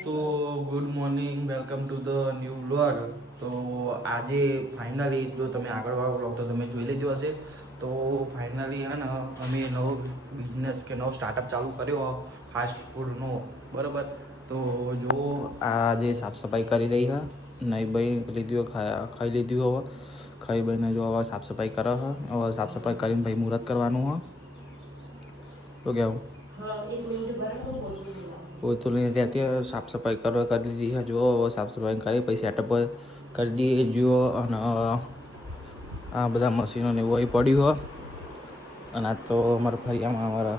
તો good morning welcome to the new vlog તો આજે ફાઇનલી જો તમે આગળવાળો વ્લોગ તો તમે જોઈ લીધો હશે. તો ફાઇનલી હે ને, અમે નવો બિઝનેસ કે નવો સ્ટાર્ટઅપ ચાલુ કર્યો ફાસ્ટ ફૂડનો બરાબર? તો જો આ જે સાફ સફાઈ કરી રહી હા નહીં ભાઈ લીધું ખાઈ લીધું હવે. ખાઈ ભાઈને જો હવે સાફ સફાઈ કરે હવે સાફ સફાઈ કરીને ભાઈ મુહૂર્ત કરવાનું હા. તો કેવું પોતુની ત્યાંથી સાફ સફાઈ કરવા કરી દીધી. છે જુઓ સાફ સફાઈ કરી, પછી સેટઅપ કરી દઈએ, જુઓ. અને આ બધા મશીનો ને એવું પડ્યું હોય. અને આ તો અમારા ફરિયામાં અમારા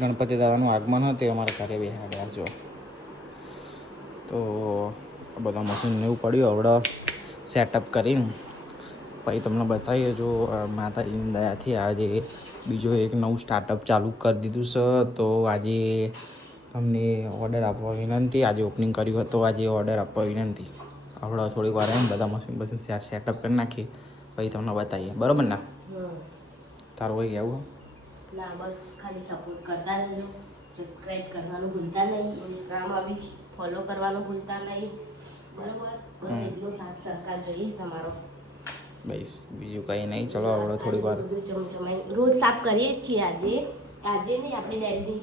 ગણપતિ દાદાનું આગમન હતું અમારા ઘરે બેહાડ્યા જો તો, આ બધા મશીનને એવું પડ્યું હવડે સેટઅપ કરીને. પછી તમને બતાવીએ, જો માતાજીની દયાથી આજે બીજો એક નવું સ્ટાર્ટઅપ ચાલુ કરી દીધું છે. તો આજે તમને ઓર્ડર આપવા વિનંતી. આજે ઓપનિંગ કર્યું હતું આજે ઓર્ડર આપવા વિનંતી. આપણે થોડીક વાર એમ બધા મશીન મશીન સેટ સેટઅપ કરી નાખીએ. પછી તમને બતાવીએ. બરાબર ના? તારું હોય કેવું ના બસ ખાલી સપોર્ટ કરતા રહેજો. સબસ્ક્રાઇબ કરવાનું ભૂલતા નહીં. ઇન્સ્ટામાં બી ફોલો કરવાનું ભૂલતા નહીં. બરોબર? બસ એટલો સાથ સહકાર જોઈએ તમારો. બસ બીજું કંઈ નહીં. ચલો આપણે થોડી વાર. રોજ સાફ કરીએ જ છીએ આજે. આજે નહીં આપણે ડેરી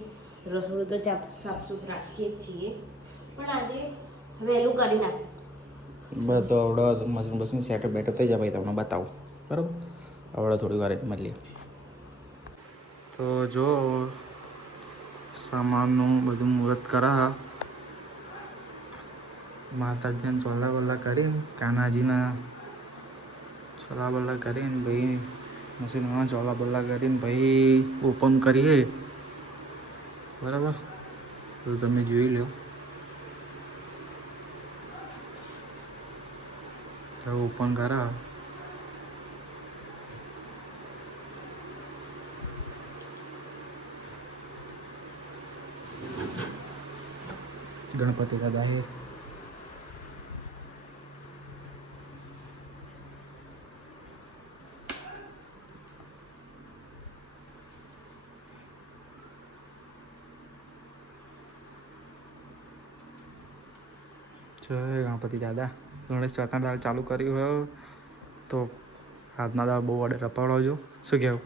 રસોડું તો ચાપ સાફ સુફ રાખીએ છીએ. પણ આજે વહેલું કરી નાખ. બધો આવડે મશીન મશીન સેટઅપ બેટઅપ થઈ જાય ભાઈ તમને બતાવું. બરાબર? આવડે થોડી વાર મળીએ તો જો સામાનનું બધું મુહૂર્ત કરા માતાજીને ચોલા બલ્લા કરીને કાનાજીના ચોલા બલ્લા કરીને ભાઈ મશીનમાં ચોલા બલ્લા કરીને ભાઈ ઓપન કરીએ. બરાબર તો તમે જોઈ લો તો ઓપન કરા ગણપતિ દાદા હે જય ગણપતિ દાદા. ગણેશ ચોથના દાળ ચાલુ કર્યું હોય તો આજના દાળ બહુ ઓર્ડર અપાવડાવજો શું કહેવું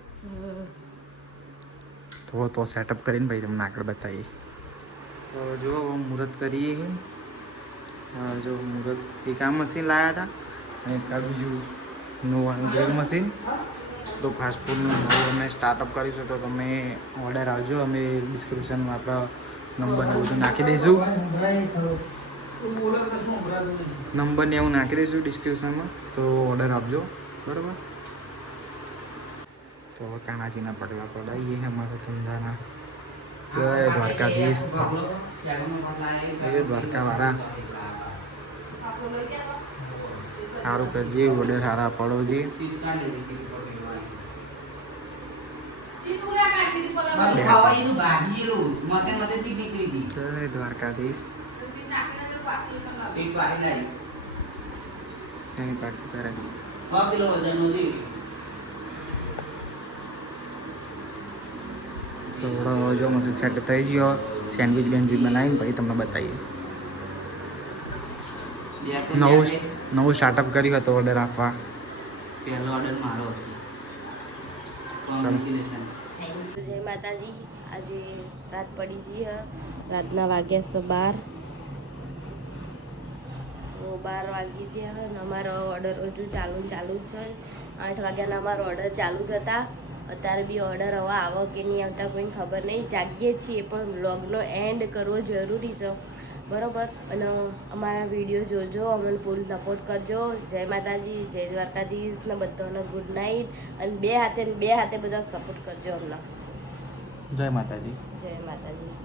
તો તો સેટઅપ કરીને ભાઈ તમને આગળ બતાવીએ. તો જો મુહૂર્ત કરીએ જો મુહૂર્ત એક આ મશીન લાવ્યા હતા અને એક બીજું નવું ગ્રીલ મશીન તો ફાસ્ટ ફૂડનું નવું અમે સ્ટાર્ટઅપ કરીશું તો તમે ઓર્ડર આવજો. અમે ડિસ્ક્રિપ્શનમાં આપણા નંબર બધું નાખી દઈશું. નંબર ને એવું નાખી દઈશું ડિસ્ક્રિપ્શનમાં તો ઓર્ડર આપજો. બરાબર? તો હવે કાનાજીના પગલા પડાવીએ અમારા ધંધાના. જય દ્વારકાધીશ. જય દ્વારકાવાળા. સારું કરજે ઓર્ડર સારા પડોજી જય દ્વારકાધીશ. અહીં પાછું કરાય તો થોડો જો મશીન સેટ થઈ ગયો સેન્ડવિચ બેન્ડવિચ બનાવીને પછી તમને બતાવીએ નવું નવું સ્ટાર્ટઅપ કર્યું હતું ઓર્ડર આપવા પહેલો ઓર્ડર મારો હશે જય માતાજી આજે રાત પડી જઈએ રાતના વાગ્યા છે બાર તો બાર વાગી છે અને અમારો ઓર્ડર હજુ ચાલુ ચાલુ જ છે. આઠ વાગ્યાના અમારો ઓર્ડર ચાલુ જ હતા. અત્યારે બી ઓર્ડર હવે આવો કે નહીં આવતા કોઈને ખબર નહીં. જાગીએ છીએ પણ વ્લોગનો એન્ડ કરવો જરૂરી છે. બરોબર? અને અમારા વીડિયો જોજો અમને ફૂલ સપોર્ટ કરજો. જય માતાજી જય દ્વારકાધીશ ને બધાને ગુડ નાઇટ અને બે હાથે બે હાથે બધા સપોર્ટ કરજો અમને. જય માતાજી. જય માતાજી.